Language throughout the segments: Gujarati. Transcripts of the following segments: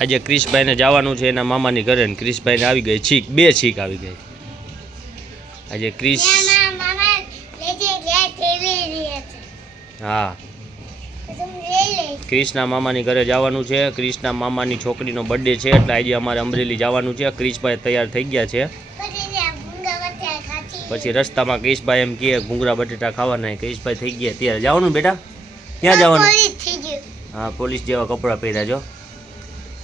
આજે ક્રિશભાઈને જવાનું છે એના મામાની ઘરે ને ક્રિશભાઈને આવી ગઈ છીક બે છીક આવી ગઈ. આજે ક્રિશ હા. ક્રિશના મામાની ઘરે જવાનું છે ક્રિશના મામાની છોકરીનો બર્થડે છે એટલે આજે અમારે અમરેલી જવાનું છે ક્રિશભાઈ તૈયાર થઈ ગયા છે. પછી રસ્તામાં ક્રિશભાઈ એમ કહે ઘૂંગરા બટેટા ખાવાના ક્રિશભાઈ થઈ ગયા ત્યારે જવાનું બેટા? ક્યાં જવાનું? હા પોલીસ જેવા કપડાં પહેર્યા છો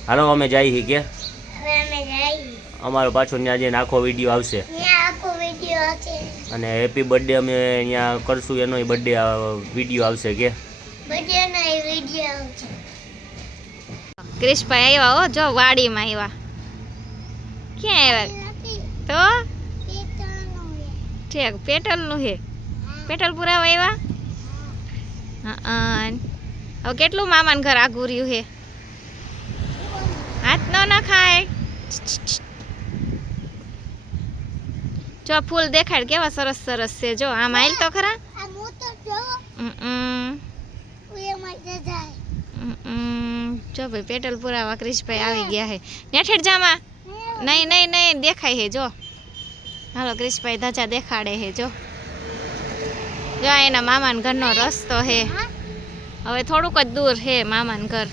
હાલો અમે જઈ છીએ કે? હવે અમે જઈએ અમારો પાછો ત્યાં જઈને આખો વીડિયો આવશે. અને હેપી બર્થડે અમે અહીંયા કરશું એનો બર્થડે વીડિયો આવશે કે? વિડિયો નો વિડિયો આવશે. ક્રિશભાઈ આવ્યા હો જો વાડીમાં આવ્યા ક્યાં આવ્યા તો? ઠીક પેટલનું હે. પેટલ પુરાવા આવ્યા હા. હવે કેટલું મામાન ઘર આઘું રહ્યું હે? હાથ ના ખાય જો ફૂલ દેખાડ કેવા સરસ સરસ છે જો આમ આઈલ તો ખરા. જો. ભાઈ પેટલ પુરાવા ક્રિશભાઈ આવી ગયા હે. નેઠેડ જામાં નહીં નહીં નહીં દેખાય હે જો. હાલો ક્રિશભાઈ ધજા દેખાડે હે જો. જો એના મામાના ઘરનો રસ્તો હે. હવે થોડુંક જ દૂર હે મામાન ઘર.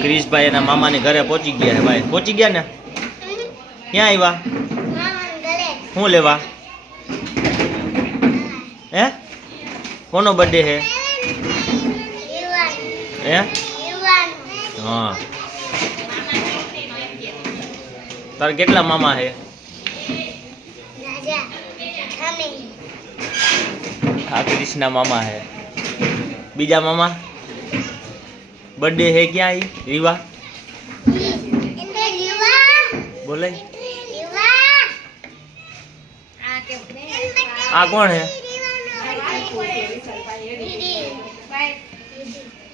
ક્રિશભાઈ એના મામાની ઘરે પહોંચી ગયા છે ભાઈ. પહોંચી ગયા ને? ક્યાં આવ્યા શું લેવા? હે? કોનો બર્થડે યુવાન હે? હા. તારે કેટલા મામા છે? આ ક્રિશના મામા છે. બીજા મામા? બર્થડે હે ક્યાં આવી રીવા? યુવાન આ કોણ હે?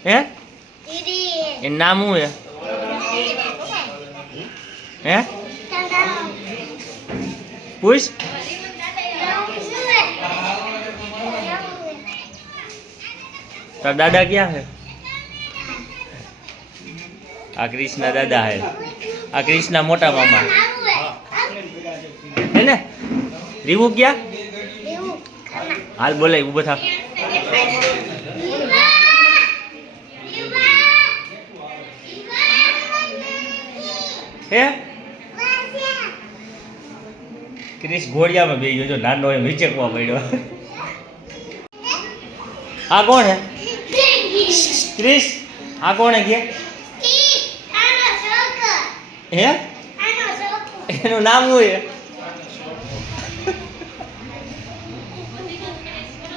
હે? એનું નામ શું છે હે? પૂછ. તાર દાદા ક્યાં છે આ ક્રિશના દાદા હે. આ ક્રિશના મોટા મામા. હે ને? રીવુ ક્યાં? હાલ બોલે ઊભો થા હે? ક્રિશ ઘોડિયામાં બે ગયો જો, નાનો એમ વિચકવા પડ્યો આ કોણ હે? ક્રિશ, આ કોણ હે કે? હે? એનું નામ શું છે?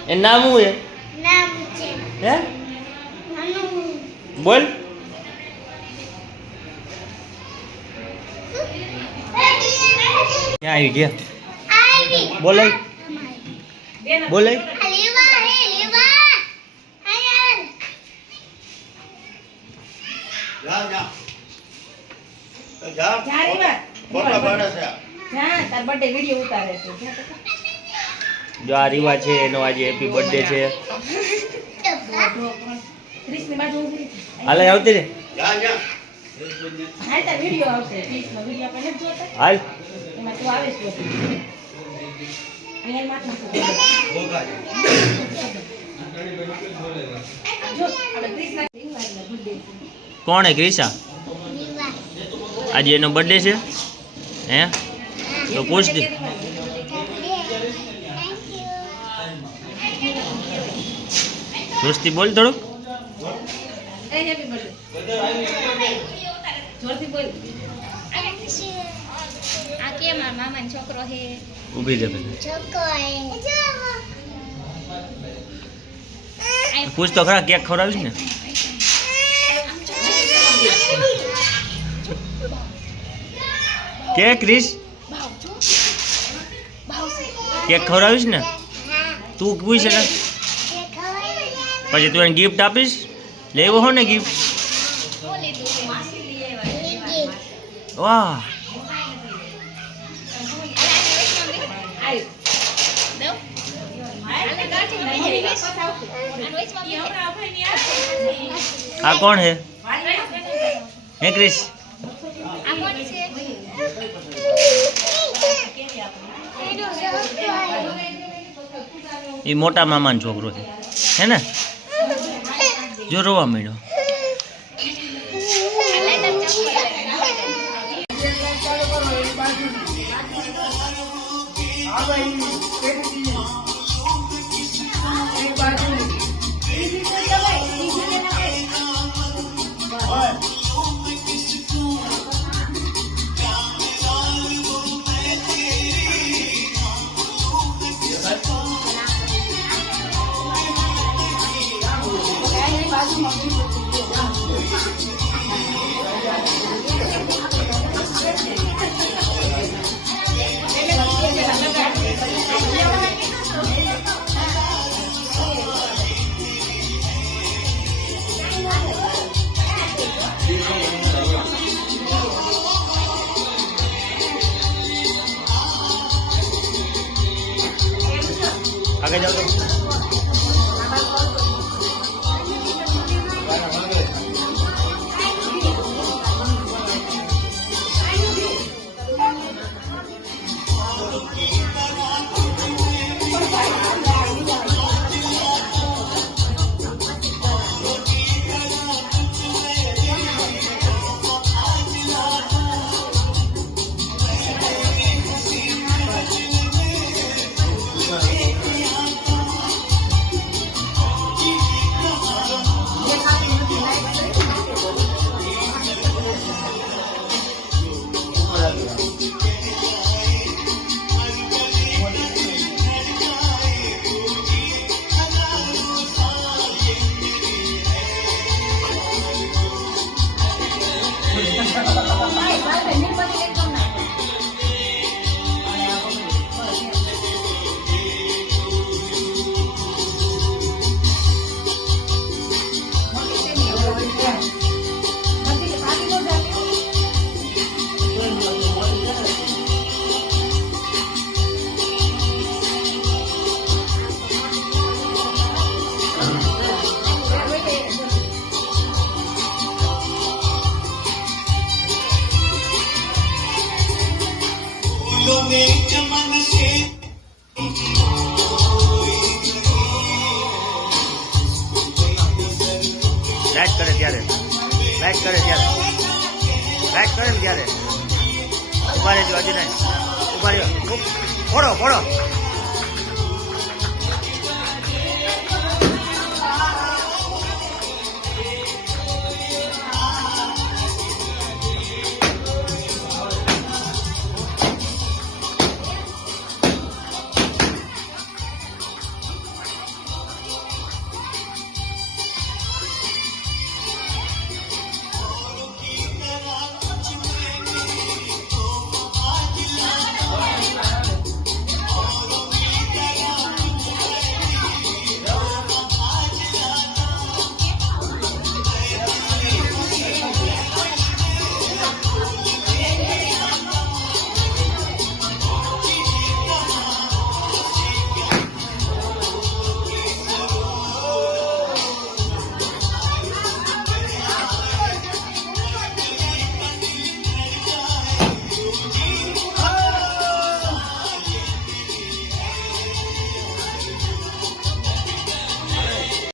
એ નામ શું છે? હે? બોલ. ક્યાં આવી ગયા? બોલાય બોલાય જો. આ રીવા છે એનો આજે હેપી બર્થડે છે. હાલે આવતી રે. હાલ કોણ હે ક્રિશા? આજે એનો બર્થડે છે? હે? તો પૂછ દે. દોસ્તી બોલ થોડુંક. આ કે મારા મામાનો છોકરો હે ઊભી દે પૂછ તો ખરા કેક ખવડાવીશ ને? કે, ક્રિશ? કેક ખવડાવીશ ને? તું પૂછ ને પછી તું એને ગિફ્ટ આપીશ? લેવો હો ને ગિફ્ટ વાહ. આ કોણ હે? હે ક્રિશ? એ મોટા મામાનો છોકરો છે. હે ને? જો રોવા માંડ્યો. આગળ જાઓ તો Mungkin ini uang. લાઈટ કરે ત્યારે. લાઈટ કરે ને ત્યારે. ઊભા રહેજો હજી નહીં ઊભા રહ્યો. ફોડો ફોડો.